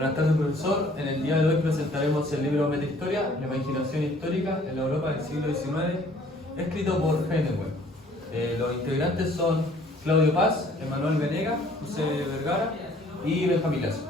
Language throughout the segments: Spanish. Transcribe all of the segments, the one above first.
Buenas tardes, profesor. En el día de hoy presentaremos el libro Metahistoria, la imaginación histórica en la Europa del siglo XIX, escrito por Heinlein. Los integrantes son Claudio Paz, Emanuel Venega, José Vergara y Benjamín Lazo.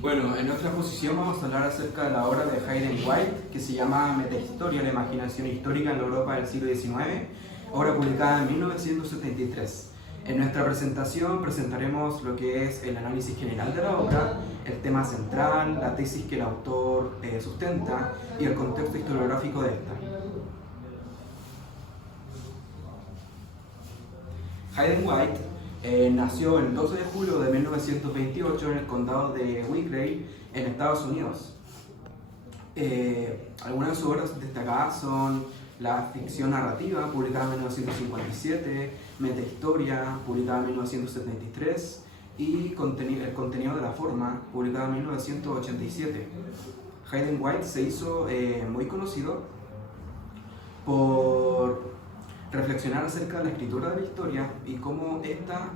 Bueno, en nuestra exposición vamos a hablar acerca de la obra de Hayden White, que se llama Metahistoria, la imaginación histórica en la Europa del siglo XIX, obra publicada en 1973. En nuestra presentación presentaremos lo que es el análisis general de la obra, el tema central, la tesis que el autor sustenta y el contexto historiográfico de esta. Hayden White nació el 12 de julio de 1928 en el condado de Wicklow, en Estados Unidos. Algunas de sus obras destacadas son la ficción narrativa, publicada en 1957, Metahistoria, publicada en 1973, y el contenido de la forma, publicada en 1987. Hayden White se hizo muy conocido por reflexionar acerca de la escritura de la historia y cómo esta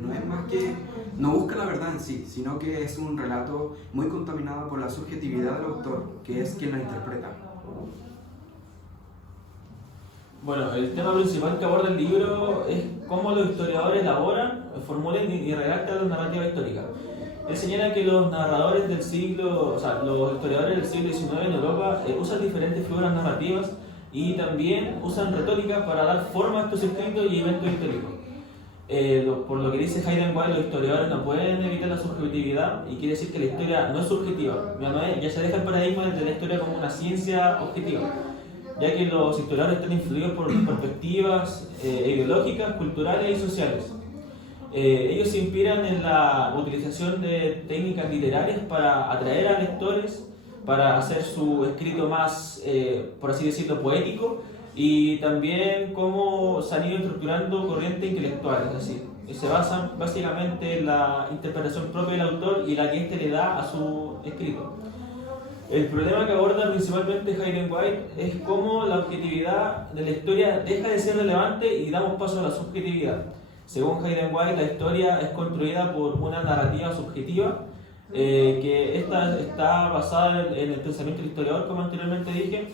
no es más que, no busca la verdad en sí, sino que es un relato muy contaminado por la subjetividad del autor, que es quien la interpreta. Bueno, el tema principal que aborda el libro es cómo los historiadores elaboran, formulan y redactan la narrativa histórica. Él señala que los narradores del siglo, los historiadores del siglo XIX en Europa usan diferentes figuras narrativas y también usan retórica para dar forma a estos escritos y eventos históricos. Por lo que dice Hayden White, los historiadores no pueden evitar la subjetividad, y quiere decir que la historia no es subjetiva, ya se deja el paradigma de la historia como una ciencia objetiva, ya que los historiadores están influidos por perspectivas ideológicas, culturales y sociales. Ellos se inspiran en la utilización de técnicas literarias para atraer a lectores, para hacer su escrito más, por así decirlo, poético, y también cómo se han ido estructurando corrientes intelectuales, así. Se basan básicamente en la interpretación propia del autor y la que éste le da a su escrito. El problema que aborda principalmente Hayden White es cómo la objetividad de la historia deja de ser relevante y damos paso a la subjetividad. Según Hayden White, la historia es construida por una narrativa subjetiva, que esta está basada en el pensamiento del historiador, como anteriormente dije,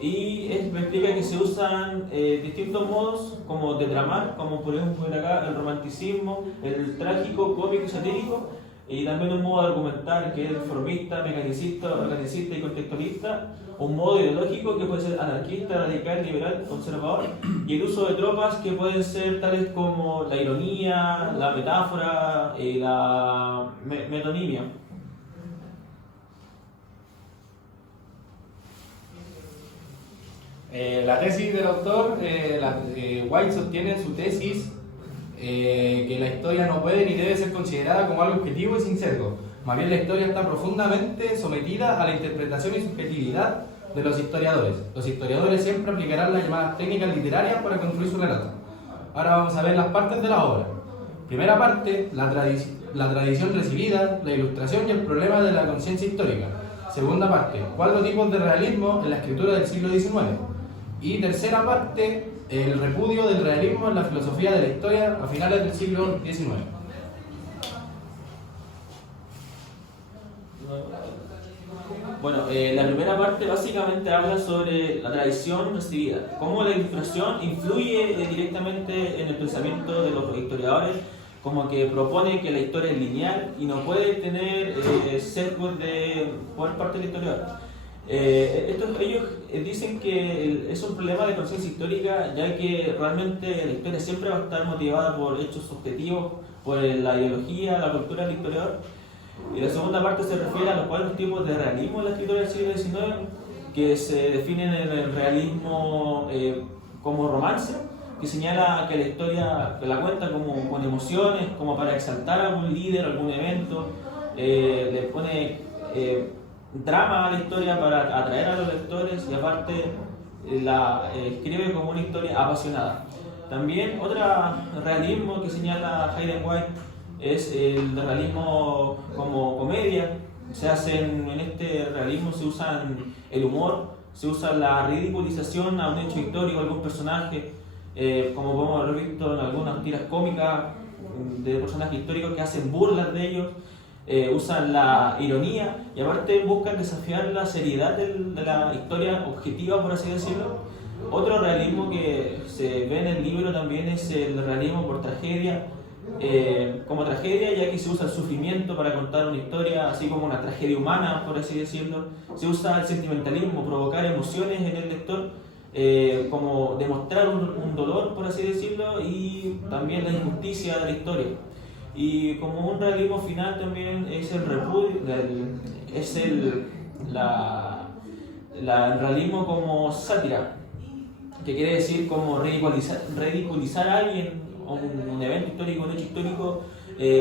y me explica que se usan distintos modos como de dramar, como podemos ver acá el romanticismo, el trágico, cómico y satírico, y también un modo de argumentar que es el formista, mecanicista, organicista y contextualista, un modo ideológico que puede ser anarquista, radical, liberal, conservador, y el uso de tropas que pueden ser tales como la ironía, la metáfora y la metonimia. La tesis del autor, White sostiene en su tesis que la historia no puede ni debe ser considerada como algo objetivo y sin sesgo. Más bien, la historia está profundamente sometida a la interpretación y subjetividad de los historiadores. Los historiadores siempre aplicarán las llamadas técnicas literarias para construir su relato. Ahora vamos a ver las partes de la obra. Primera parte, la tradición recibida, la ilustración y el problema de la conciencia histórica. Segunda parte, 4 tipos de realismo en la escritura del siglo XIX. Y tercera parte, el repudio del realismo en la filosofía de la historia a finales del siglo XIX. Bueno, la primera parte básicamente habla sobre la tradición recibida, cómo la ilustración influye directamente en el pensamiento de los historiadores, como que propone que la historia es lineal y no puede tener sesgos por parte del historiador. Ellos dicen que es un problema de conciencia histórica, ya que realmente la historia siempre va a estar motivada por hechos subjetivos, por la ideología, la cultura del historiador. Y la segunda parte se refiere a los 4 tipos de realismo en la escritura del siglo XIX, que se definen en el realismo como romance, que señala que la historia la cuenta como con emociones, como para exaltar a algún líder, algún evento, le pone drama a la historia para atraer a los lectores, y aparte la escribe como una historia apasionada. También otro realismo que señala Hayden White es el realismo como comedia. En este realismo se usan el humor, se usa la ridiculización a un hecho histórico, a algún personaje, como podemos haber visto en algunas tiras cómicas de personajes históricos que hacen burlas de ellos. usan la ironía y aparte buscan desafiar la seriedad de la historia objetiva, por así decirlo. Otro realismo que se ve en el libro también es el realismo por tragedia, como tragedia, ya que se usa el sufrimiento para contar una historia, así como una tragedia humana, por así decirlo. Se usa el sentimentalismo, provocar emociones en el lector, como demostrar un dolor, por así decirlo, y también la injusticia de la historia. Y como un realismo final también es el repudio, el realismo como sátira, que quiere decir como ridiculizar a alguien, o un evento histórico, un hecho histórico,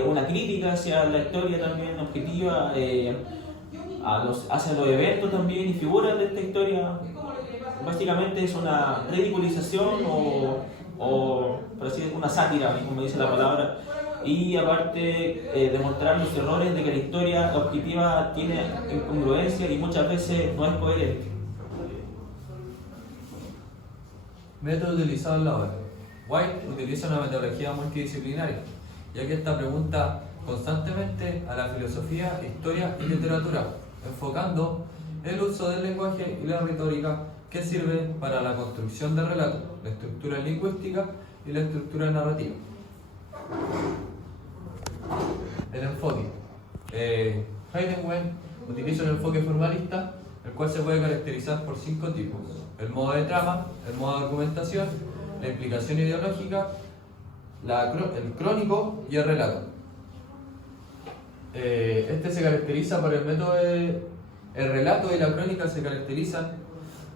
una crítica hacia la historia también objetiva, hacia los eventos también y figuras de esta historia. Básicamente es una ridiculización o por así decirlo, una sátira, como dice la palabra, y aparte demostrar los errores de que la historia objetiva tiene incongruencia y muchas veces no es coherente. Método utilizado en la obra. White utiliza una metodología multidisciplinaria, ya que esta pregunta constantemente a la filosofía, historia y literatura, enfocando el uso del lenguaje y la retórica que sirve para la construcción del relato, la estructura lingüística y la estructura narrativa. El enfoque. Heidenreich utiliza un enfoque formalista, el cual se puede caracterizar por 5 tipos: el modo de trama, el modo de argumentación, la implicación ideológica, el crónico y el relato. Este se caracteriza por el método el relato y la crónica se caracterizan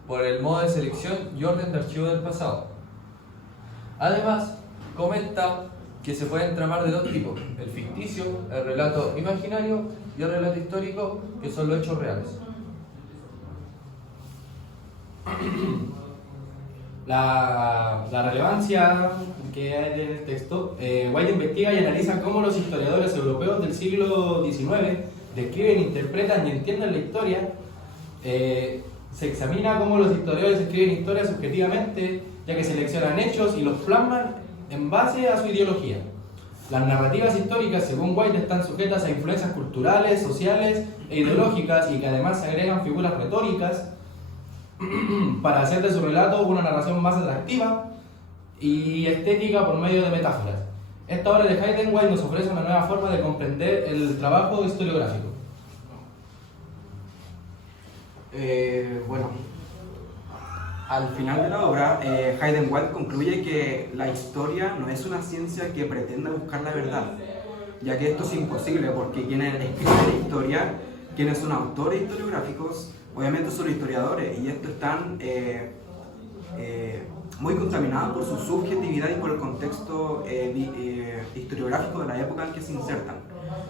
por el modo de selección y orden de archivo del pasado. Además, comenta que se pueden tramar de 2 tipos: el ficticio, el relato imaginario, y el relato histórico, que son los hechos reales. La relevancia que hay en el texto, White investiga y analiza cómo los historiadores europeos del siglo XIX describen, interpretan y entienden la historia. Se examina cómo los historiadores escriben historias subjetivamente, ya que seleccionan hechos y los plasman en base a su ideología. Las narrativas históricas, según White, están sujetas a influencias culturales, sociales e ideológicas, y que además se agregan figuras retóricas para hacer de su relato una narración más atractiva y estética por medio de metáforas. Esta obra de Heidenreich nos ofrece una nueva forma de comprender el trabajo historiográfico. Bueno, al final de la obra, Heidenreich concluye que la historia no es una ciencia que pretenda buscar la verdad, ya que esto es imposible porque quienes escriben la historia, quienes son autores historiográficos, obviamente son historiadores, y estos están muy contaminados por su subjetividad y por el contexto historiográfico de la época en que se insertan.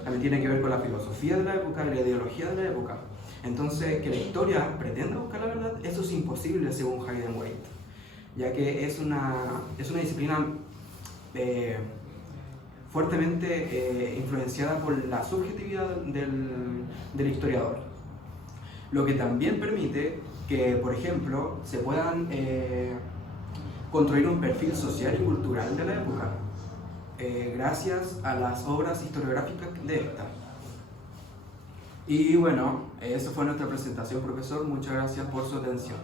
También tiene que ver con la filosofía de la época y la ideología de la época. Entonces, que la historia pretenda buscar la verdad, eso es imposible según Heidenreich, ya que es una disciplina fuertemente influenciada por la subjetividad del historiador. Lo que también permite que, por ejemplo, se puedan construir un perfil social y cultural de la época, gracias a las obras historiográficas de esta. Y bueno, esa fue nuestra presentación, profesor. Muchas gracias por su atención.